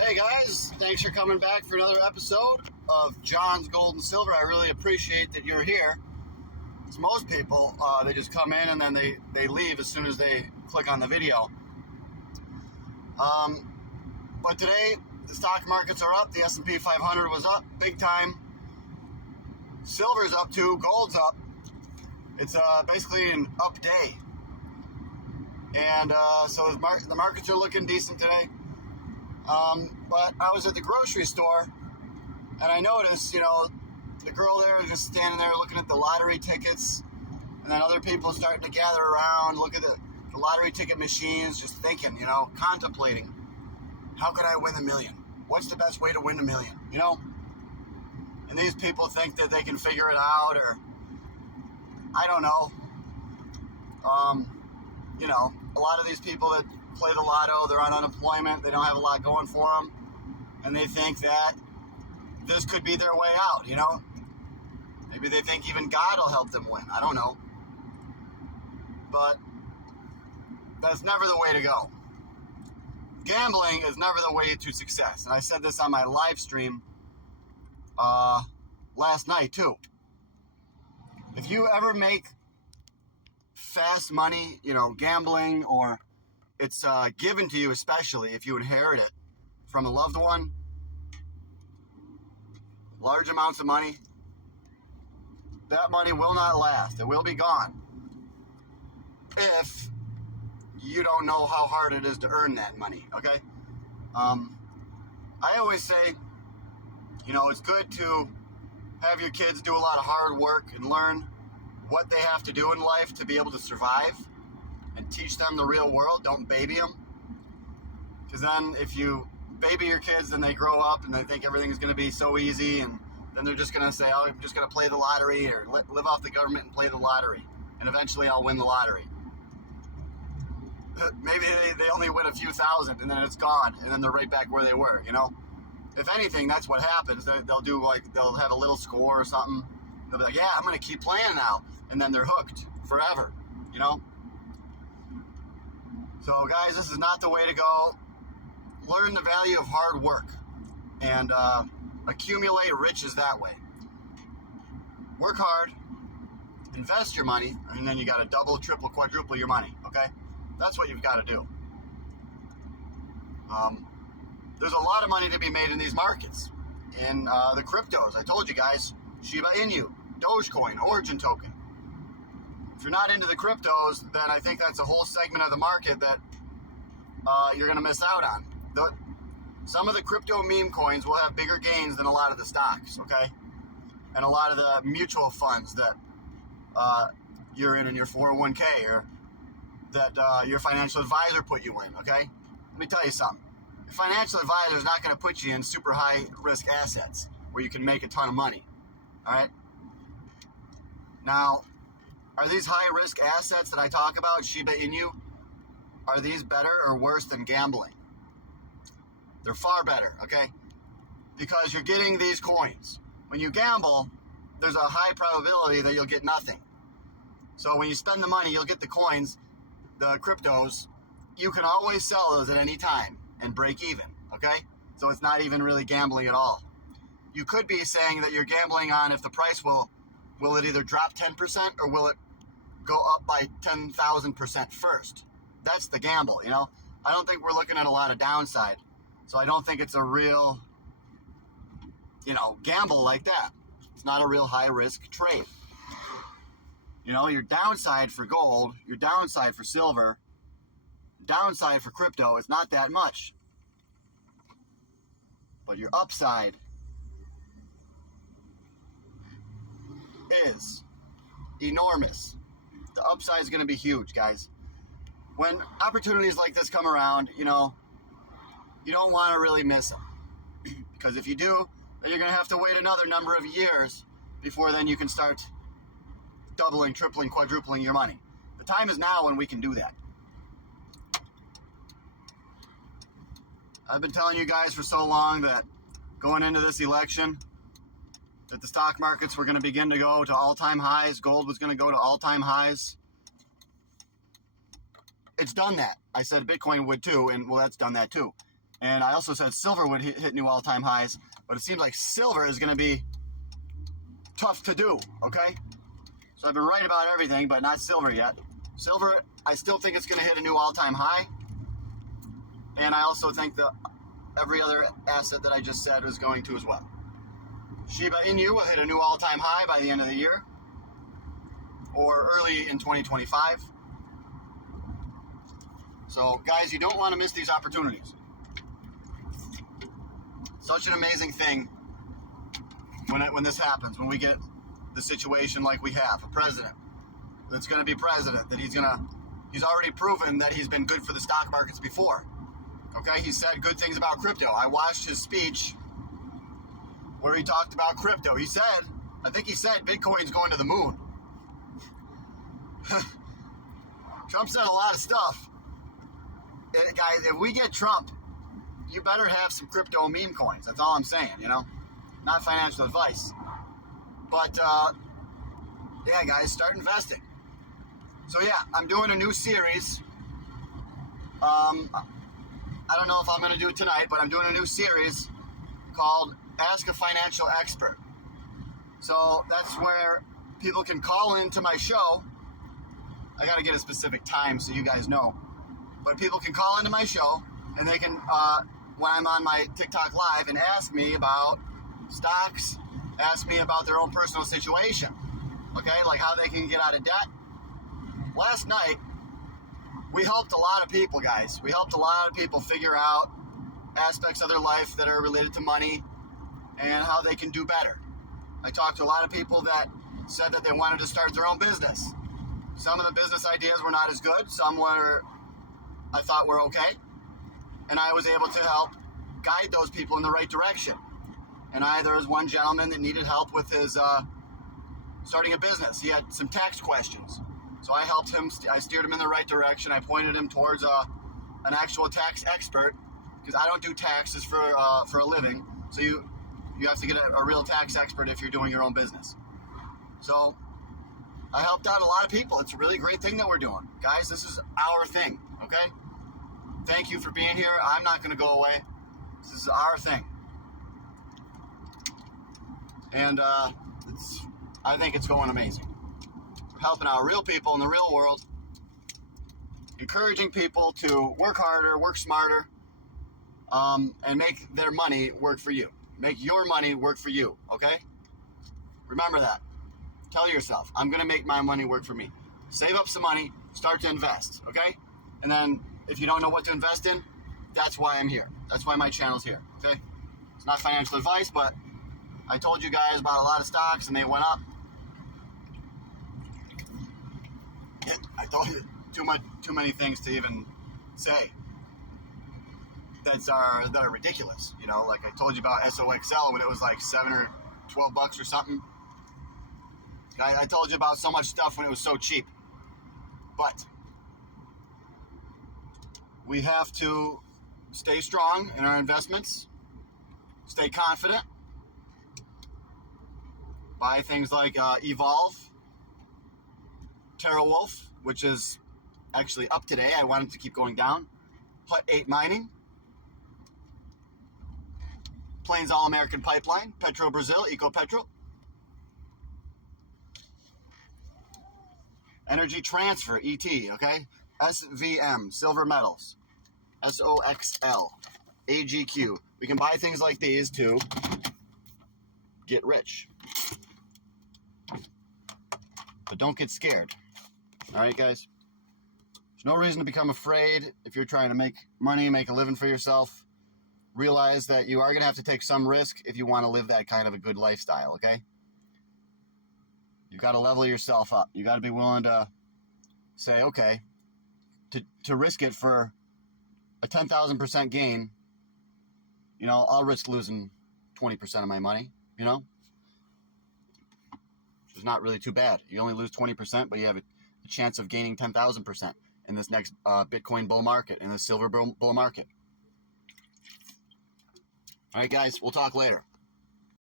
Hey guys, thanks for coming back for another episode of John's Gold and Silver. I really appreciate that you're here. Because most people, they just come in and then they leave as soon as they click on the video. But today, the stock markets are up. The S&P 500 was up big time. Silver's up too. Gold's up. It's basically an up day. And so the markets are looking decent today. But I was at the grocery store, and I noticed, the girl there was just standing there looking at the lottery tickets, and then other people starting to gather around, look at the lottery ticket machines, just thinking, contemplating, how could I win $1 million? What's the best way to win $1 million? And these people think that they can figure it out, or I don't know. A lot of these people that play the lotto, they're on unemployment, they don't have a lot going for them, and they think that this could be their way out, Maybe they think even God will help them win. I don't know. But that's never the way to go. Gambling is never the way to success. And I said this on my live stream last night too. If you ever make fast money, gambling, or it's given to you, especially if you inherit it from a loved one, large amounts of money, that money will not last. It will be gone if you don't know how hard it is to earn that money, okay? I always say, it's good to have your kids do a lot of hard work and learn what they have to do in life to be able to survive, and teach them the real world. Don't baby them. Because then if you baby your kids, then they grow up and they think everything's going to be so easy, and then they're just going to say, oh, I'm just going to play the lottery, or live off the government and play the lottery, and eventually I'll win the lottery. Maybe they only win a few thousand, and then it's gone, and then they're right back where they were, If anything, that's what happens. They'll have a little score or something. They'll be like, yeah, I'm going to keep playing now. And then they're hooked forever, So, guys, this is not the way to go. Learn the value of hard work and accumulate riches that way. Work hard, invest your money, and then you got to double, triple, quadruple your money, okay? That's what you've got to do. There's a lot of money to be made in these markets. In the cryptos, I told you guys, Shiba Inu, Dogecoin, Origin token. If you're not into the cryptos, then I think that's a whole segment of the market that you're going to miss out on. Some of the crypto meme coins will have bigger gains than a lot of the stocks, okay? And a lot of the mutual funds that you're in your 401k, or that your financial advisor put you in, okay? Let me tell you something. Your financial advisor is not going to put you in super high risk assets where you can make a ton of money, all right? Now, are these high risk assets that I talk about, Shiba Inu, are these better or worse than gambling? They're far better, okay? Because you're getting these coins. When you gamble, there's a high probability that you'll get nothing. So when you spend the money, you'll get the coins, the cryptos. You can always sell those at any time and break even, okay? So it's not even really gambling at all. You could be saying that you're gambling on if the price will it either drop 10% or will it go up by 10,000% first? That's the gamble, I don't think we're looking at a lot of downside. So I don't think it's a real, gamble like that. It's not a real high-risk trade. Your downside for gold, your downside for silver, downside for crypto is not that much. But your upside is enormous. The upside is going to be huge, guys. When opportunities like this come around, you don't want to really miss them. Because if you do, then you're going to have to wait another number of years before then you can start doubling, tripling, quadrupling your money. The time is now when we can do that. I've been telling you guys for so long that going into this election, that the stock markets were going to begin to go to all-time highs. Gold was going to go to all-time highs. It's done that. I said Bitcoin would too, and well, that's done that too. And I also said silver would hit new all-time highs, but it seems like silver is going to be tough to do, okay? So I've been right about everything, but not silver yet. Silver, I still think it's going to hit a new all-time high. And I also think that every other asset that I just said was going to as well. Shiba Inu will hit a new all-time high by the end of the year, or early in 2025. So, guys, you don't want to miss these opportunities. Such an amazing thing when this happens, when we get the situation like we have, a president that's going to be president, that he's already proven that he's been good for the stock markets before. Okay, he said good things about crypto. I watched his speech where he talked about crypto. I think he said Bitcoin's going to the moon. Trump said a lot of stuff. Guys, if we get Trump, you better have some crypto meme coins. That's all I'm saying, Not financial advice. But, yeah, guys, start investing. So, yeah, I'm doing a new series. I don't know if I'm going to do it tonight, but I'm doing a new series called Ask a Financial Expert. So that's where people can call into my show. I got to get a specific time so you guys know. But people can call into my show, and they can, when I'm on my TikTok Live, and ask me about stocks, ask me about their own personal situation. Okay, like how they can get out of debt. Last night, we helped a lot of people, guys. We helped a lot of people figure out aspects of their life that are related to money and how they can do better. I talked to a lot of people that said that they wanted to start their own business. Some of the business ideas were not as good. Some were, I thought, were okay. And I was able to help guide those people in the right direction. And there was one gentleman that needed help with his starting a business. He had some tax questions. So I helped him, I steered him in the right direction. I pointed him towards an actual tax expert, because I don't do taxes for a living. So you have to get a real tax expert if you're doing your own business. So I helped out a lot of people. It's a really great thing that we're doing. Guys, this is our thing, okay? Thank you for being here. I'm not going to go away. This is our thing. And I think it's going amazing. Helping out real people in the real world, encouraging people to work harder, work smarter, and make their money work for you. Make your money work for you, okay? Remember that. Tell yourself, I'm going to make my money work for me. Save up some money, start to invest, okay? And then if you don't know what to invest in, that's why I'm here. That's why my channel's here, okay? It's not financial advice, but I told you guys about a lot of stocks and they went up. I told you too many things to even say that are ridiculous. Like I told you about SOXL when it was like $7 or $12 or something. I told you about so much stuff when it was so cheap. But we have to stay strong in our investments, stay confident, buy things like Evolve, TerraWolf, which is actually up today. I want it to keep going down. Hut 8 Mining, Plains All American Pipeline, Petro Brazil, Ecopetro, Energy Transfer, ET, okay? SVM, Silver Metals, SOXL, AGQ. We can buy things like these to get rich. But don't get scared. All right, guys? There's no reason to become afraid if you're trying to make money, make a living for yourself. Realize that you are going to have to take some risk if you want to live that kind of a good lifestyle, okay? You've got to level yourself up. You got to be willing to say, okay, to risk it for a 10,000% gain, I'll risk losing 20% of my money, It's not really too bad. You only lose 20%, but you have a chance of gaining 10,000% in this next Bitcoin bull market, in the silver bull market. All right, guys, we'll talk later.